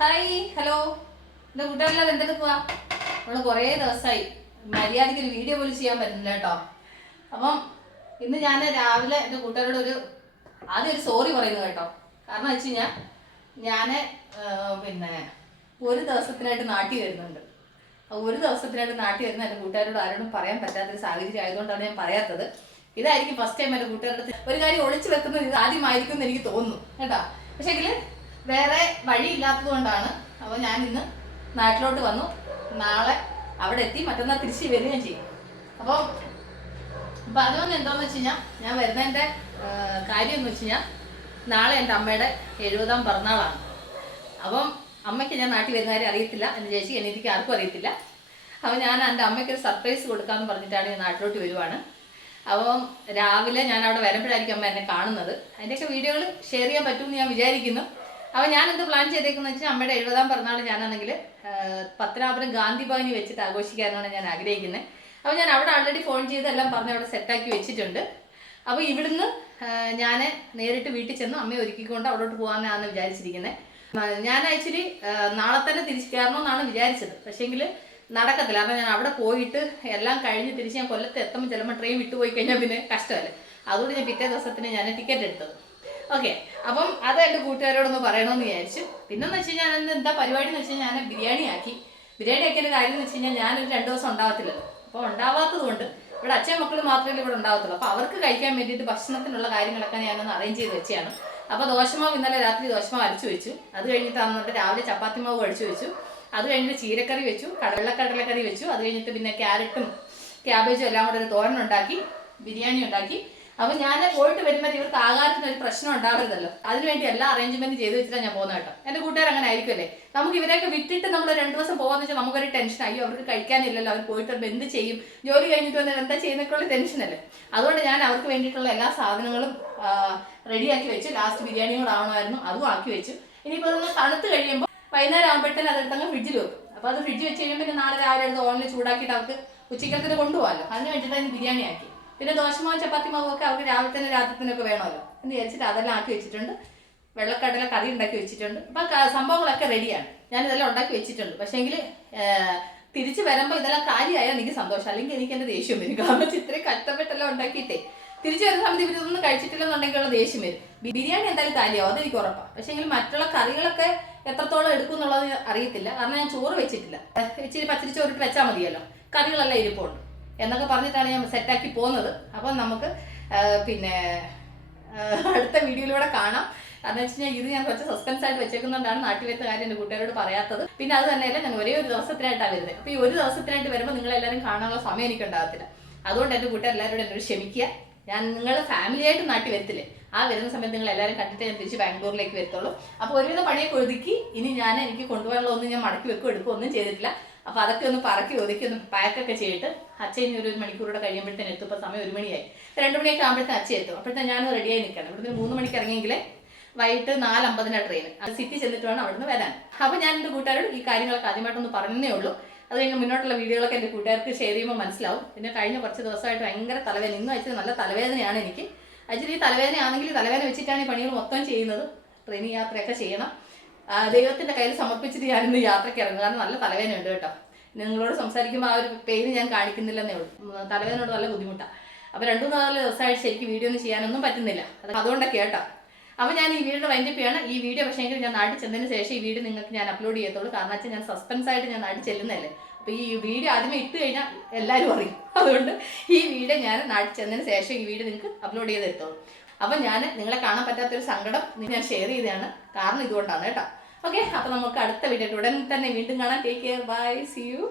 Hi hello എന്റെ കൂട്ടുകാരെല്ലാം പോവാ? നമ്മൾ കുറേ ദിവസമായി മര്യാദയ്ക്ക് ഒരു വീഡിയോ പോലും ചെയ്യാൻ പറ്റുന്നില്ല കേട്ടോ. അപ്പം ഇന്ന് ഞാൻ രാവിലെ എന്റെ കൂട്ടുകാരോട് ഒരു ആദ്യം ഒരു സോറി പറയുന്നു കേട്ടോ. കാരണം വെച്ച് കഴിഞ്ഞാൽ ഞാൻ പിന്നെ ഒരു ദിവസത്തിനായിട്ട് നാട്ടിൽ വരുന്നുണ്ട്. ഒരു ദിവസത്തിനായിട്ട് നാട്ടിൽ വരുന്ന എന്റെ കൂട്ടുകാരോട് ആരോടും പറയാൻ പറ്റാത്തൊരു സാഹചര്യം ആയതുകൊണ്ടാണ് ഞാൻ പറയാത്തത്. ഇതായിരിക്കും ഫസ്റ്റ് ടൈം എന്റെ കൂട്ടുകാരുടെ ഒരു കാര്യം ഒളിച്ചു വെക്കുന്നത് ഇത് ആദ്യമായിരിക്കും എന്ന് എനിക്ക് തോന്നുന്നു. കേട്ടോ. പക്ഷേങ്കിൽ വേറെ വഴിയില്ലാത്തത് കൊണ്ടാണ് അപ്പോൾ ഞാൻ ഇന്ന് നാട്ടിലോട്ട് വന്നു. നാളെ അവിടെ എത്തി മറ്റന്നാൾ തിരിച്ച് വരികയും ചെയ്യും. അപ്പോൾ അപ്പം അതുകൊണ്ട് എന്താണെന്ന് വെച്ച് കഴിഞ്ഞാൽ ഞാൻ വരുന്നതിന്റെ കാര്യം എന്ന് വെച്ച് കഴിഞ്ഞാൽ നാളെ എന്റെ അമ്മയുടെ എഴുപതാം പിറന്നാളാണ്. അപ്പം അമ്മയ്ക്ക് ഞാൻ നാട്ടിൽ വരുന്ന കാര്യം അറിയത്തില്ല എന്റെ ചേച്ചി എനിക്ക് ആർക്കും അറിയത്തില്ല. അപ്പം ഞാൻ എന്റെ അമ്മയ്ക്ക് ഒരു സർപ്രൈസ് കൊടുക്കാമെന്ന് പറഞ്ഞിട്ടാണ് ഞാൻ നാട്ടിലോട്ട് വരുവാണ്. അപ്പം രാവിലെ ഞാൻ അവിടെ വരുമ്പോഴായിരിക്കും അമ്മ എന്നെ കാണുന്നത്. അതിന്റെയൊക്കെ വീഡിയോകൾ ഷെയർ ചെയ്യാൻ പറ്റുമെന്ന് ഞാൻ വിചാരിക്കുന്നു. അപ്പം ഞാൻ എന്ത് പ്ലാൻ ചെയ്തേക്കുന്നത് വെച്ചാൽ അമ്മയുടെ എഴുപതാം പിറന്നാൾ ഞാനാണെങ്കിൽ പത്തനാപുരം ഗാന്ധി ഭവനിൽ വെച്ചിട്ട് ആഘോഷിക്കാനാണ് ഞാൻ ആഗ്രഹിക്കുന്നത് അപ്പോൾ ഞാൻ അവിടെ ആൾറെഡി ഫോൺ ചെയ്ത് എല്ലാം പറഞ്ഞ് അവിടെ സെറ്റാക്കി വെച്ചിട്ടുണ്ട്. അപ്പോൾ ഇവിടുന്ന് ഞാൻ നേരിട്ട് വീട്ടിൽ ചെന്ന് അമ്മയെ ഒരുക്കിക്കൊണ്ട് അവിടോട്ട് പോകാനാണ് വിചാരിച്ചിരിക്കുന്നത് ഞാൻ ആക്ച്വലി നാളെ തന്നെ തിരിച്ചു കയറണമെന്നാണ് വിചാരിച്ചത്. പക്ഷേങ്കിൽ നടക്കത്തില്ല. കാരണം ഞാൻ അവിടെ പോയിട്ട് എല്ലാം കഴിഞ്ഞ് തിരിച്ച് ഞാൻ കൊല്ലത്ത് എത്തുമ്പോൾ ചിലപ്പോൾ ട്രെയിൻ വിട്ടുപോയി കഴിഞ്ഞാൽ പിന്നെ കഷ്ടമല്ലേ? അതുകൊണ്ട് ഞാൻ പിറ്റേ ദിവസത്തിന് ഞാൻ ടിക്കറ്റ് എടുത്തത്. ഓക്കെ അപ്പം അത് എന്റെ കൂട്ടുകാരോടൊന്ന് പറയണമെന്ന് വിചാരിച്ചു. പിന്നെന്ന് വെച്ച് കഴിഞ്ഞാൽ ഞാൻ എന്താ പരിപാടി എന്ന് വെച്ച് കഴിഞ്ഞാൽ ഞാൻ ബിരിയാണി ആക്കി. ബിരിയാണി ആക്കിയ കാര്യം എന്ന് വെച്ച് കഴിഞ്ഞാൽ ഞാനൊരു രണ്ട് ദിവസം ഉണ്ടാവത്തില്ലല്ലോ അപ്പോൾ ഉണ്ടാവാത്തതുകൊണ്ട് ഇവിടെ അച്ഛൻ മക്കൾ മാത്രമേ ഇവിടെ ഉണ്ടാവത്തുള്ളൂ. അപ്പോൾ അവർക്ക് കഴിക്കാൻ വേണ്ടിയിട്ട് ഭക്ഷണത്തിനുള്ള കാര്യങ്ങളൊക്കെ ഞാനൊന്ന് അറേഞ്ച് ചെയ്ത് വെച്ചാണ് അപ്പോൾ ദോശമാവ് ഇന്നലെ രാത്രി ദോശമാവ് അരച്ചു വെച്ചു. അത് കഴിഞ്ഞിട്ട് അന്നിട്ട് രാവിലെ ചപ്പാത്തി മാവ് അടിച്ചു വെച്ചു. അത് കഴിഞ്ഞിട്ട് ചീരക്കറി വെച്ചു. കടലക്കടലക്കറി വെച്ചു. അത് കഴിഞ്ഞിട്ട് പിന്നെ ക്യാരറ്റും ക്യാബേജും എല്ലാം കൂടെ ഒരു തോരൻ ഉണ്ടാക്കി ബിരിയാണി ഉണ്ടാക്കി. അപ്പൊ ഞാൻ പോയിട്ട് വരുമ്പോൾ ഇവർക്ക് ആകാരത്തിന് ഒരു പ്രശ്നം ഉണ്ടാവരുതല്ലോ. അതിനുവേണ്ടി എല്ലാ അറേഞ്ച്മെന്റ് ചെയ്ത് വെച്ചിട്ടാണ് ഞാൻ പോകുന്നത് കേട്ടോ. എന്റെ കൂട്ടുകാർ അങ്ങനെ ആയിരിക്കുമല്ലേ? നമുക്ക് ഇവരെയൊക്കെ വിട്ടിട്ട് നമ്മൾ രണ്ടു ദിവസം പോകാന്ന് വെച്ചാൽ നമുക്കൊരു ടെൻഷൻ അയ്യോ അവർക്ക് കഴിക്കാനില്ലല്ലോ അവർ പോയിട്ട് വരുമ്പോൾ എന്ത് ചെയ്യും? ജോലി കഴിഞ്ഞിട്ട് വന്നാൽ എന്താ ചെയ്യുന്നൊക്കെയുള്ള ടെൻഷനല്ലേ അതുകൊണ്ട് ഞാൻ അവർക്ക് വേണ്ടിയിട്ടുള്ള എല്ലാ സാധനങ്ങളും റെഡിയാക്കി വെച്ചു. ലാസ്റ്റ് ആവണമായിരുന്നു. അതും ആക്കി വെച്ചു. ഇനിയിപ്പോൾ അതൊന്ന് തണുത്ത് കഴിയുമ്പോൾ വൈകുന്നേരം ആകുമ്പോഴത്തേനും അതെടുത്തങ്ങ് ഫ്രിഡ്ജിൽ വെക്കും. അപ്പോൾ അത് ഫ്രിഡ്ജ് വെച്ച് കഴിയുമ്പോൾ പിന്നെ നാളെ രാവിലെ എടുത്ത് ഓൺലൈൻ ചൂടാക്കിയിട്ട് അവർക്ക് ഉച്ചക്കത്തിന് കൊണ്ടുപോകാമല്ലോ. അതിന് വേണ്ടിയിട്ട് അതിന് ബിരിയാണി ആക്കി പിന്നെ ദോശമാവ് ചപ്പാത്തി മാവും ഒക്കെ അവർക്ക് രാവിലെ തന്നെ രാത്രിത്തിനൊക്കെ വേണമല്ലോ. എന്ന് വിചാരിച്ചിട്ട് അതെല്ലാം ആക്കി വെച്ചിട്ടുണ്ട്. വെള്ളക്കടല കറി ഉണ്ടാക്കി വെച്ചിട്ടുണ്ട്. അപ്പം സംഭവങ്ങളൊക്കെ റെഡിയാണ് ഞാനിതെല്ലാം ഉണ്ടാക്കി വെച്ചിട്ടുണ്ട്. പക്ഷേങ്കിൽ തിരിച്ച് വരുമ്പോൾ ഇതെല്ലാം കാര്യമായാൽ എനിക്ക് സന്തോഷം. അല്ലെങ്കിൽ എനിക്ക് എന്റെ ദേഷ്യം വരും. കാരണം ഇത്രയും കഷ്ടപ്പെട്ടെല്ലാം ഉണ്ടാക്കിയിട്ടേ. തിരിച്ചു വരുന്ന സമയത്ത് ഇവരിതൊന്നും കഴിച്ചിട്ടില്ലെന്നുണ്ടെങ്കിലുള്ള ദേഷ്യം വരും. ബിരിയാണി എന്തായാലും കാര്യമാവും അതെനിക്ക് ഉറപ്പാണ് പക്ഷേ എങ്കിൽ മറ്റുള്ള കറികളൊക്കെ എത്രത്തോളം എടുക്കും എന്നുള്ളത് അറിയത്തില്ല. കാരണം ഞാൻ ചോറ് വെച്ചിട്ടില്ല. ഇച്ചിരി പച്ചരി ചോറിട്ട് വെച്ചാൽ മതിയല്ലോ. കറികളെല്ലാം ഇരിപ്പുണ്ട്. എന്നൊക്കെ പറഞ്ഞിട്ടാണ് ഞാൻ സെറ്റാക്കി പോകുന്നത്. അപ്പം നമുക്ക് പിന്നെ അടുത്ത വീഡിയോയിലൂടെ കാണാം. കാരണം വെച്ച് കഴിഞ്ഞാൽ ഇത് ഞാൻ കുറച്ച് സസ്പെൻസ് ആയിട്ട് വെച്ചേക്കുന്നതുകൊണ്ടാണ് വരുന്ന കാര്യം എന്റെ കൂട്ടുകാരോട് പറയാത്തത്. പിന്നെ അത് തന്നെയല്ല ഞാൻ ഒരേ ഒരു ദിവസത്തിനായിട്ടാണ് വരുന്നത്. അപ്പോൾ ഈ ഒരു ദിവസത്തിനായിട്ട് വരുമ്പോൾ നിങ്ങൾ എല്ലാവരും കാണാനുള്ള സമയം എനിക്ക് ഉണ്ടാകത്തില്ല അതുകൊണ്ട് എന്റെ കൂട്ടുകാർ എല്ലാവരോടും എന്നോട് ക്ഷമിക്കുക. ഞാൻ നിങ്ങൾ ഫാമിലിയായിട്ട് നാട്ടിൽ വരത്തില്ലേ? ആ വരുന്ന സമയത്ത് നിങ്ങൾ എല്ലാവരും കണ്ടിട്ട് ഞാൻ തിരിച്ച് ബാംഗ്ലൂരിലേക്ക് വരത്തുള്ളൂ. അപ്പോൾ ഒരുവിധ പണിയൊക്കെ ഒതുക്കി. ഇനി ഞാൻ എനിക്ക് കൊണ്ടുപോകാനുള്ള ഒന്നും ഞാൻ മടക്കി വെക്കുകയോ എടുക്കുകയോ ഒന്നും ചെയ്തിട്ടില്ല. അപ്പോൾ അതൊക്കെ ഒന്ന് പറക്കി ഒതുക്കി ഒന്ന് പാക്കൊക്കെ ചെയ്തിട്ട് അച്ഛൻ ഒരു മണിക്കൂറൂടെ കഴിയുമ്പോഴത്തേന് എത്തും. ഇപ്പോൾ സമയം ഒരു മണിയായി. രണ്ട് മണിയൊക്കെ ആകുമ്പോഴത്തേന് അച്ഛൻ എത്തും. അപ്പോഴത്തേന് ഞാൻ റെഡിയായി നിൽക്കണം. ഇവിടുന്ന് മൂന്ന് മണിക്ക് ഇറങ്ങിയെങ്കിൽ വൈകിട്ട് നാല് അമ്പതിനാണ് ട്രെയിൻ അത് സിറ്റി ചെന്നിട്ട് വേണം അവിടുന്ന് വരാൻ. അപ്പോൾ ഞാൻ എന്റെ കൂട്ടുകാരോട് ഈ കാര്യങ്ങളൊക്കെ ആദ്യമായിട്ടൊന്ന് പറഞ്ഞേ ഉള്ളൂ. അത് കഴിഞ്ഞ് മുന്നോട്ടുള്ള വീഡിയോകളൊക്കെ എന്റെ കൂട്ടുകാർക്ക് ഷെയർ ചെയ്യുമ്പോൾ മനസ്സിലാവും. പിന്നെ കഴിഞ്ഞ കുറച്ച് ദിവസമായിട്ട് ഭയങ്കര തലവേദന. ഇന്ന് വെച്ചത് നല്ല തലവേദനയാണ് എനിക്ക്. അച്ഛൻ ഈ തലവേദനയാണെങ്കിൽ തലവേദന വെച്ചിട്ടാണ് ഈ പണികൾ മൊത്തം ചെയ്യുന്നത്. ട്രെയിൻ യാത്രയൊക്കെ ചെയ്യണം. ദൈവത്തിന്റെ കയ്യിൽ സമർപ്പിച്ചിട്ട് ഞാനിന്ന് യാത്രയ്ക്ക് ഇറങ്ങും. കാരണം നല്ല തലവേദന ഉണ്ട് കേട്ടോ. നിങ്ങളോട് സംസാരിക്കുമ്പോൾ ആ ഒരു പെയിന് ഞാൻ കാണിക്കുന്നില്ലെന്നേ ഉള്ളൂ. തലവേനോട് നല്ല ബുദ്ധിമുട്ടാണ് അപ്പോൾ രണ്ടു നാല് ദിവസമായിട്ട് ശരിക്കും വീഡിയോ ഒന്നും ചെയ്യാനൊന്നും പറ്റുന്നില്ല. അതുകൊണ്ടൊക്കെ കേട്ടോ. അപ്പോൾ ഞാൻ ഈ വീഡിയോ വൈൻഡപ്പ് ചെയ്യാണ്. ഈ വീഡിയോ പക്ഷേ ഞാൻ നാട്ടിൽ ചെന്നതിന് ശേഷം ഈ വീഡിയോ നിങ്ങൾക്ക് ഞാൻ അപ്ലോഡ് ചെയ്യത്തുള്ളൂ. കാരണം വെച്ചാൽ ഞാൻ സസ്പെൻസ് ആയിട്ട് ഞാൻ നാട്ടിൽ ചെല്ലുന്നതല്ലേ. അപ്പോൾ ഈ വീഡിയോ ആദ്യമേ ഇട്ട് കഴിഞ്ഞാൽ എല്ലാവരും അറിയും. അതുകൊണ്ട് ഈ വീഡിയോ ഞാൻ നാട്ടിൽ ചെന്നതിന് ശേഷം ഈ വീഡിയോ നിങ്ങൾക്ക് അപ്ലോഡ് ചെയ്ത് തരത്തുള്ളൂ. അപ്പം ഞാൻ നിങ്ങളെ കാണാൻ പറ്റാത്തൊരു സങ്കടം ഞാൻ ഷെയർ ചെയ്തതാണ്. കാരണം ഇതുകൊണ്ടാണ് കേട്ടോ. ഓക്കെ അപ്പോൾ നമുക്ക് അടുത്ത വീഡിയോ ഉടൻ തന്നെ വീണ്ടും കാണാം. Take care bye see you